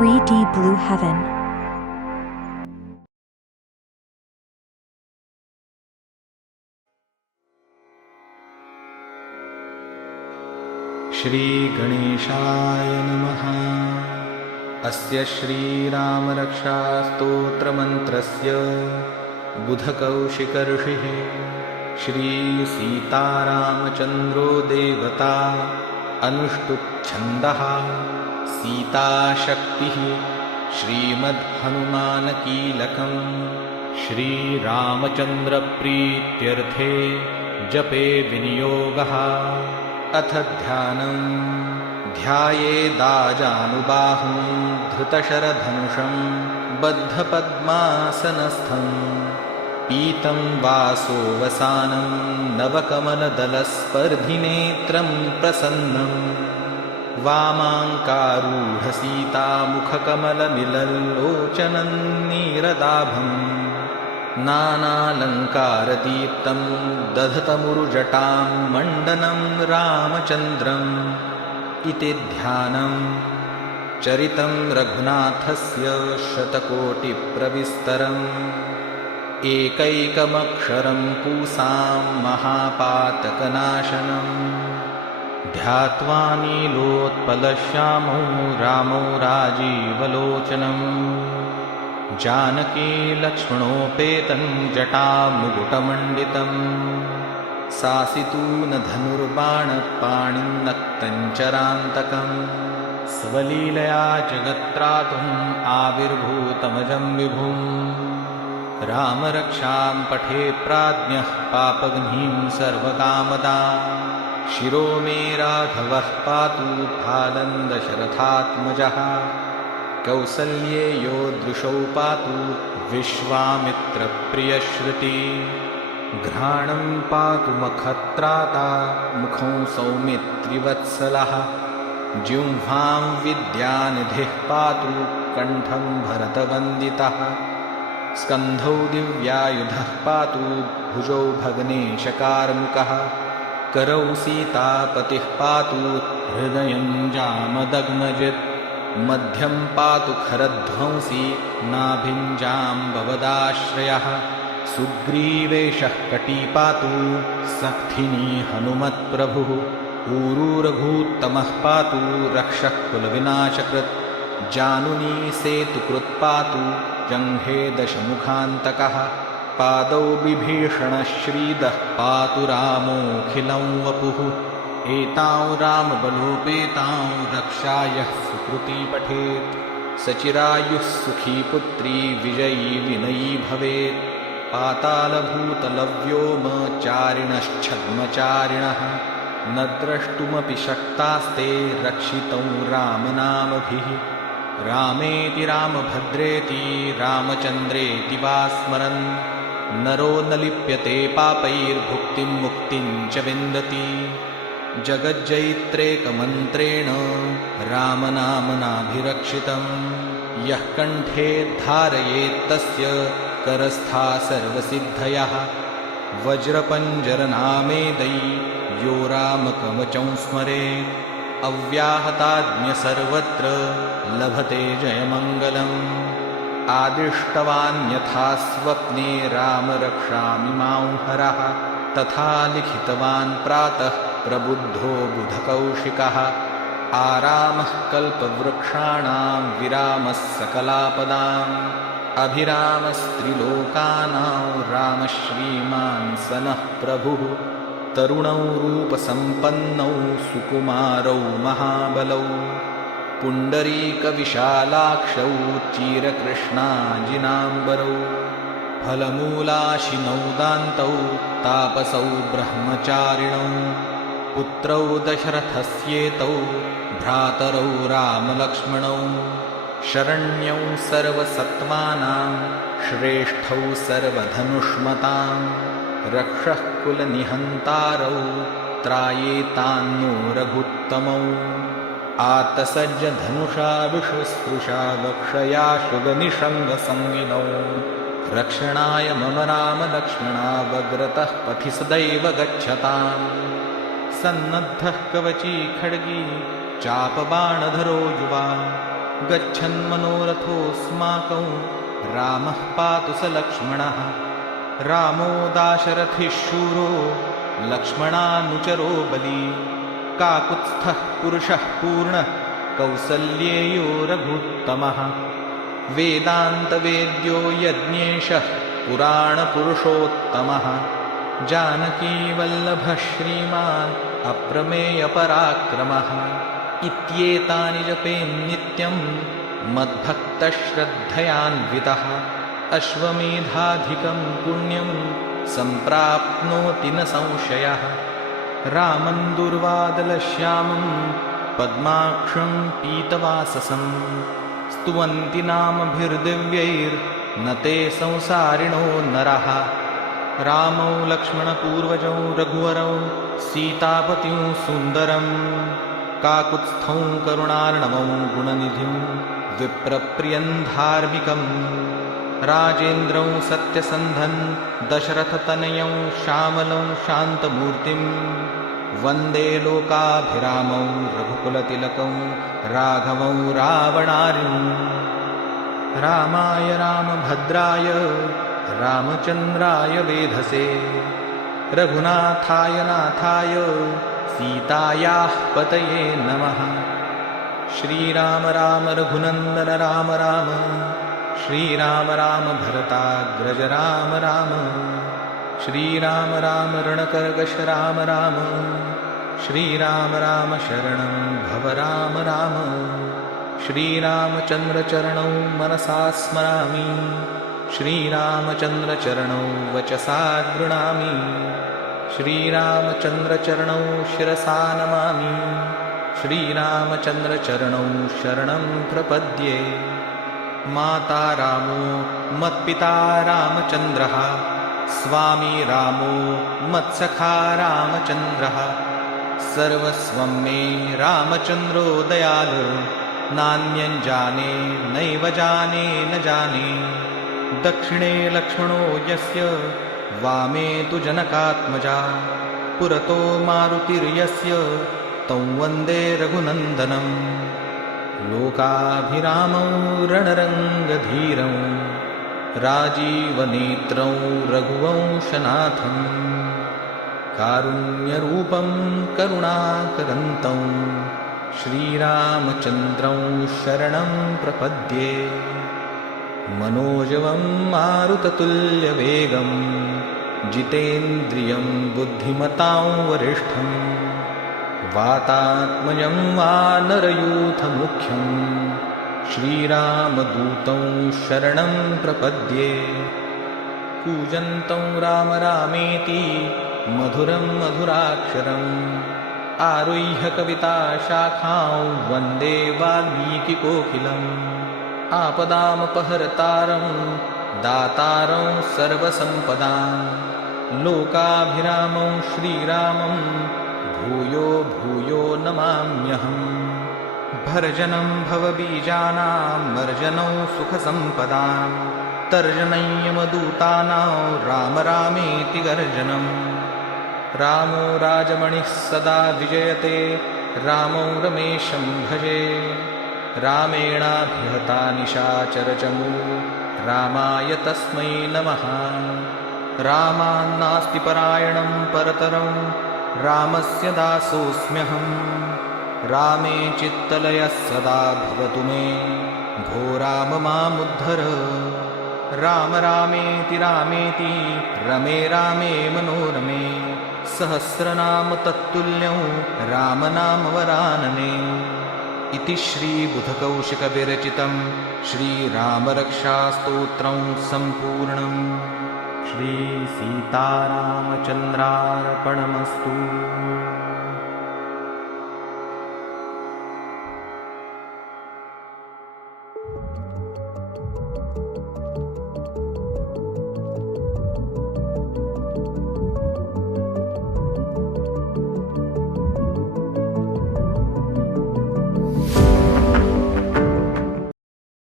3D Blue Heaven. श्रीगणेशाय नमः। अस्य श्रीरामरक्षास्तोत्रमन्त्रस्य बुधकौशिकऋषिः श्रीसीतारामचन्द्रो देवता अनुष्टुप्छन्दः सीताशक्तिः श्रीमद्हनुमानकीलकम् श्रीरामचन्द्रप्रीत्यर्थे जपे विनियोगः। अथ ध्यानम्। ध्यायेदाजानुबाहुं धृतशरधनुषं बद्धपद्मासनस्थं पीतं वासोवसानं नवकमलदलस्पर्धिनेत्रं प्रसन्नं वामाङ्कारूढसीतामुखकमलमिलल्लोचनं नीरदाभम् नानालङ्कारदीप्तं दधतमुरुजटां मण्डनं रामचन्द्रम् इति ध्यानम्। चरितं रघुनाथस्य शतकोटिप्रविस्तरम् एकैकमक्षरं पूसां महापातकनाशनम् ध्यात्वा नीलोत्पलश्यामौ रामौ राजीवलोचनम् जानकी लक्ष्मणोपेतं जटामुकुटमण्डितं सासितूनधनुर्बाणपाणिन्नक्तञ्चरान्तकं स्वलीलया जगत्त्रातुम् आविर्भूतमजं विभुं रामरक्षां पठे प्राज्ञः पापघ्नीं सर्वकामदा शिरो मे राघवः पातु फालन्दशरथात्मजः कौसल्ये यो दृशौ पातु विश्वामित्रप्रियश्रुति घ्राणं पातु मखत्राता मुखं सौमित्रिवत्सलः जिह्वां विद्यानिधिः पातु कण्ठं भरतवन्दितः स्कन्धौ दिव्यायुधः पातु भुजौ भग्नेशकार्मुकः करौ सीतापतिः पातु हृदयं जामदग्नजित् मध्यं पातु खरध्वंसी नाभिं जाम्बवदाश्रयः सुग्रीवेशः कटी पातु सक्थिनी हनुमत्प्रभुः ऊरूरघूत्तमः पातु रक्षः कुलविनाशकृत् जानुनी सेतुकृत् पातु जङ्घे दशमुखान्तकः पादौ बिभीषणः श्रीदः पातु रामोऽखिलं वपुः एतां रामबलोपेतां रक्षायः सुकृती पठेत् सचिरायुः सुखी पुत्री विजयी विनयी भवेत् पातालभूतलव्योमचारिणश्छद्मचारिणः न द्रष्टुमपि शक्तास्ते रक्षितौ रामनामभिः रामेति रामभद्रेति रामचन्द्रेति वा स्मरन् नरो न लिप्यते पापैर्भुक्तिं मुक्तिं च विन्दति जगज्जैत्रेकमन्त्रेण रामनामनाभिरक्षितं यः कण्ठे धारयेत्तस्य करस्था सर्वसिद्धयः वज्रपञ्जरनामेदै यो रामकवचं स्मरेत् अव्याहताज्ञ सर्वत्र लभते जयमङ्गलम् आदिष्टवान्यथा स्वप्ने रामरक्षामि मां हरः तथा लिखितवान् प्रातः प्रबुद्धो बुधकौशिकः आरामः कल्पवृक्षाणां विरामः सकलापदाम् अभिरामस्त्रिलोकानां रामः श्रीमान् सनः प्रभुः तरुणौ रूपसम्पन्नौ सुकुमारौ महाबलौ पुण्डरीकविशालाक्षौ चिरकृष्णाजिनाम्बरौ फलमूलाशिनौ दान्तौ तापसौ ब्रह्मचारिणौ पुत्रौ दशरथस्येतौ भ्रातरौ रामलक्ष्मणौ शरण्यौ सर्वसत्त्वानां श्रेष्ठौ सर्वधनुष्मतां रक्षः कुलनिहन्तारौ त्रायेतान्नो रघुत्तमौ आतसज्जधनुषा विषस्पृशा वक्षया शुगनिषङ्गसंगिनौ रक्षणाय मम रामलक्ष्मणावग्रतः पथि सदैव गच्छताम् सन्नद्धः कवची खड्गी चापबाणधरो युवा गच्छन्मनोरथोऽस्माकं रामः पातु स लक्ष्मणः। रामो दाशरथिः शूरो लक्ष्मणानुचरो बली। काकुत्स्थः पुरुषः पूर्णः कौसल्येयो रघुत्तमः। वेदान्तवेद्यो यज्ञेशः पुराणपुरुषोत्तमः। जानकीवल्लभः श्रीमान् अप्रमेयपराक्रमः। इत्येतानि जपेन्नित्यं मद्भक्तश्रद्धयान्वितः। अश्वमेधाधिकं पुण्यं सम्प्राप्नोति न संशयः। रामं दुर्वादलश्यामं पद्माक्षं पीतवाससं स्तुवन्ति नामभिर्दिव्यैर्न ते संसारिणो नरः। रामौ लक्ष्मणपूर्वजौ रघुवरौ सीतापतिं सुन्दरं काकुत्स्थौ करुणार्णवं गुणनिधिं विप्रप्रियं धार्मिकं। राजेन्द्रं सत्यसन्धं दशरथतनयं श्यामलं शान्तमूर्तिं वन्दे लोकाभिरामं रघुकुलतिलकं राघवं रावणारिं। रामाय रामभद्राय रामचन्द्राय वेधसे रघुनाथाय नाथाय सीतायाः पतये नमः। श्रीराम राम रघुनन्दन राम राम श्रीराम राम भरताग्रज राम राम। श्रीराम राम रणकर्कश राम राम श्रीराम राम शरणं भव राम राम। श्रीरामचन्द्रचरणौ मनसा स्मरामि श्रीरामचन्द्रचरणौ वचसा गृह्णामि। श्रीरामचन्द्रचरणौ शिरसा नमामि श्रीरामचन्द्रचरणौ शरणं प्रपद्ये। माता रामो मत्पिता रामचन्द्रः स्वामी रामो मत्सखा रामचन्द्रः। सर्वस्वं मे रामचन्द्रो दयालु नान्यं जाने नैव जाने न जाने। दक्षिणे लक्ष्मणो यस्य वामे तु जनकात्मजा। पुरतो मारुतिर्यस्य तं वन्दे रघुनन्दनं। लोकाभिरामं रणरङ्गधीरं राजीवनेत्रं रघुवंशनाथं। कारुण्यरूपं करुणाकरन्तं श्रीरामचन्द्रं शरणं प्रपद्ये। मनोजवं मारुततुल्यवेगं जितेन्द्रियं बुद्धिमतां वरिष्ठं। वातात्मजं वानरयूथमुख्यं श्रीरामदूतं शरणं प्रपद्ये। कूजन्तं राम रामेति मधुरं मधुराक्षरम् आरुह्य कविताशाखां वन्दे वाल्मीकिकोकिलम्। आपदामपहर्तारं दातारं सर्वसम्पदां लोकाभिरामं श्रीरामं भूयो भूयो नमाम्यहम्। भर्जनं भवबीजानां मर्जनं सुखसम्पदां तर्जनयमदूतानां राम रामेति गर्जनम्। रामो राजमणिः सदा विजयते रामो रमेशं भजे। रामेणाभिहता निशाचरचमू रामाय तस्मै नमः। रामान्नास्ति परायणं परतरं रामस्य दासोऽस्म्यहम्। रामे चित्तलयः सदा भवतु मे भो राम मामुद्धर। राम रामेति रामेति रमे रामे मनोरमे सहस्रनाम तत्तुल्यं रामनामवरानने। इति श्रीबुधकौशिकविरचितं श्रीरामरक्षास्तोत्रं सम्पूर्णम्। श्रीसीतारामचन्द्रार्पणमस्तु।